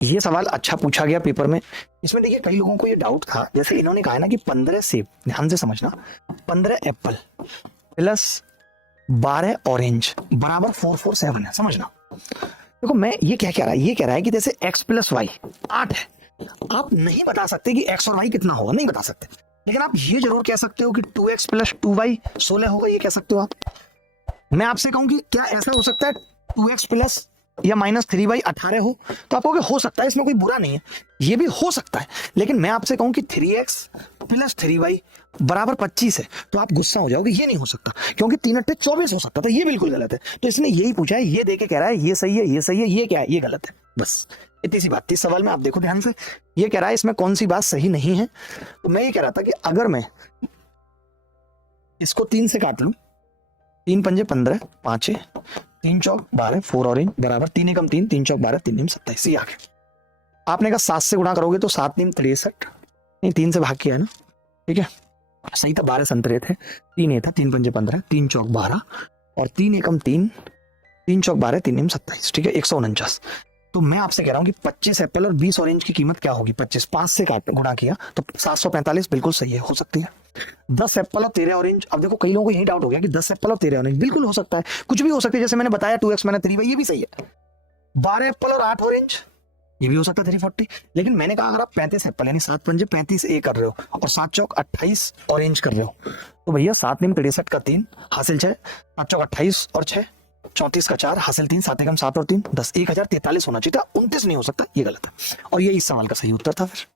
ये सवाल अच्छा पूछा गया पेपर में। इसमें देखिए कई लोगों को ये डाउट था, जैसे इन्होंने कहा है ना कि 15 सेब, ध्यान से समझना, 15 एप्पल प्लस 12 ऑरेंज बराबर 447 है, समझना। देखो मैं ये क्या कह रहा है, ये कह रहा है कि जैसे x प्लस वाई 8 है, आप नहीं बता सकते कि x और y कितना होगा, नहीं बता सकते, लेकिन आप ये जरूर कह सकते हो कि 2x प्लस 2y 16 होगा, ये कह सकते हो आप। मैं आपसे कहूं कि क्या ऐसा हो सकता है 2x प्लस या माइनस 3y 18 हो, तो आप कहोगे हो सकता है, इसमें कोई बुरा नहीं है, ये भी हो सकता है। लेकिन मैं आपसे कहूं कि 3x प्लस 3y बराबर 25 है, तो आप गुस्सा हो जाओगे, ये नहीं हो सकता, क्योंकि 3 अट्ठे 24 हो सकता था, ये बिल्कुल गलत है। तो इसने यही पूछा है, ये देके कह रहा है ये सही है, ये सही है, ये क्या है, ये गलत है, बस इतनी सी बात थी। सवाल में आप देखो ध्यान से, ये कह रहा है इसमें कौन सी बात सही नहीं है। तो मैं ये कह रहा था कि अगर मैं इसको 3 से काट लूं, 3 पंजे 15, 5 3 चौक 12, 4 ऑरेंज बराबर 3 एकम 3, 3 चौक 12, 3 नीम 27, ये आ गया। आपने कहा 7 से गुणा करोगे तो 7 नीम 63, नहीं 3 से भाग किया है ना, ठीक है, सही था। 12 संतरे थे, 3 ये था, 3 पंजे 15, 3 चौक 12 और 3 एकम 3, 3 चौक 12, 3 नीम 27, ठीक है, 149। तो मैं आपसे कह रहा हूं कि 25 एप्पल और 20 ऑरेंज की कीमत क्या होगी, 25 5 से काट गुणा किया तो 745 बिल्कुल सही है, हो सकती है। 10 एप्पल और 13 ऑरेंज, अब देखो कई लोगों को यही डाउट हो गया कि 10 एप्पल और 13 ऑरेंज, बिल्कुल हो सकता है, कुछ भी हो सकता है, जैसे मैंने बताया 2x माइनस 3y, ये भी सही है। 12 एप्पल और 8 ऑरेंज, ये भी हो सकता है 340। लेकिन मैंने कहा अगर आप 35 एप्पल यानी 7 पंजे 35 ए कर रहे हो और 7 चौक 28 ऑरेंज कर रहे हो, तो भैया 7 नीम 63 का 3 हासिल 6, 7 चौक 28 और 6 34 का 4 हासिल 3, 7 एकम 7 और 3 10, 1043 होना चाहिए था, 29 नहीं हो सकता, ये गलत है। और ये इस सवाल का सही उत्तर था फिर।